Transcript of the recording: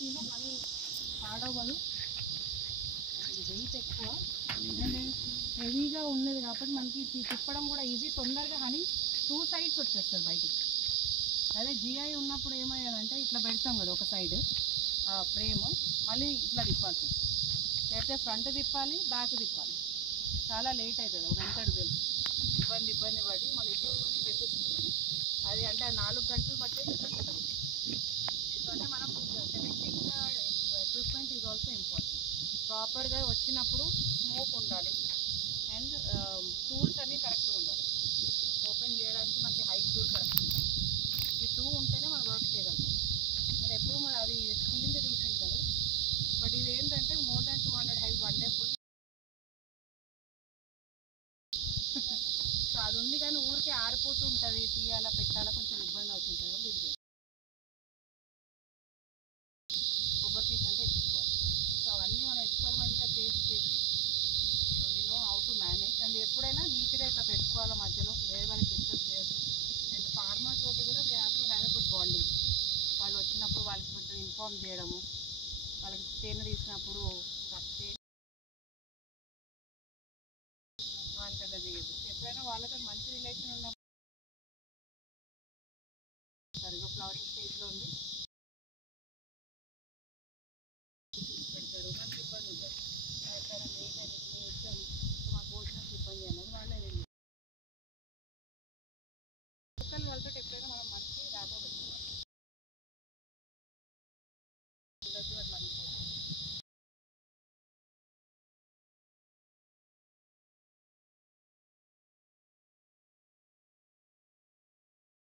ఈజీగా మనీ పాడవదు, అది వెయిట్ ఎక్కువ అండ్ హెవీగా ఉన్నది కాబట్టి మనకి తిప్పడం కూడా ఈజీ, తొందరగా హనీ 2 సైడ్స్ వచ్చేస్తుంది బయటికి. అదే జిఐ ఉన్నప్పుడు ఏమయ్యేదంటే ఇట్లా పెడతాం కదా ఒక సైడ్ ఫ్రేమ్, మళ్ళీ ఇట్లా తిప్పాల్సి వస్తుంది, లేకపోతే ఫ్రంట్ తిప్పాలి బ్యాక్ తిప్పాలి, చాలా లేట్ అవుతుంది. ఒక గంట తెలుసు ఇబ్బంది పడి మళ్ళీ పెట్టేసుకున్నాను. అది అంటే 4 గంటలు పట్టే కట్టుతుంది. అంటే మనం selecting equipment is also important. ప్రాపర్గా వచ్చినప్పుడు స్మోక్ ఉండాలి అండ్ టూల్స్ అన్నీ కరెక్ట్గా ఉండాలి. ఓపెన్ చేయడానికి మనకి హైట్ టూల్ కరెక్ట్ ఉండాలి. ఈ 2 ఉంటేనే మనం వర్క్ చేయగలుగుతాం. మీరు ఎప్పుడు మరి అది స్టీల్ది చూసుంటారు, బట్ ఇది ఏంటంటే మోర్ దాన్ 200 హైస్ వన్ డే ఫుల్. సో అది ఉంది కానీ ఊరికే ఆరిపోతూ ఉంటుంది, తీయాలా పెట్టాలా కొంచెం ఇబ్బంది అవుతుంటుంది. ఇది కొబ్బరి పీస్ అంటే ఎత్తుకోవాలి. సో అవన్నీ మనం ఎక్స్పెరిమెంట్గా చేసి so we know how to manage. And ఎప్పుడైనా నీట్గా ఇట్లా పెట్టుకోవాలా, మధ్యలో వేరే వాళ్ళకి డిస్టర్బ్ చేయదు. అండ్ ఫార్మర్ తోటి కూడా we have to have a good bonding. వాళ్ళు వచ్చినప్పుడు వాళ్ళకి కొంచెం ఇన్ఫార్మ్ చేయడము, వాళ్ళకి తేనె తీసినప్పుడు వాళ్ళకి అలా చేయదు. ఎప్పుడైనా వాళ్ళతో మంచి రిలేషన్ ఉన్నప్పుడు సరిగ్గా ఫ్లవరింగ్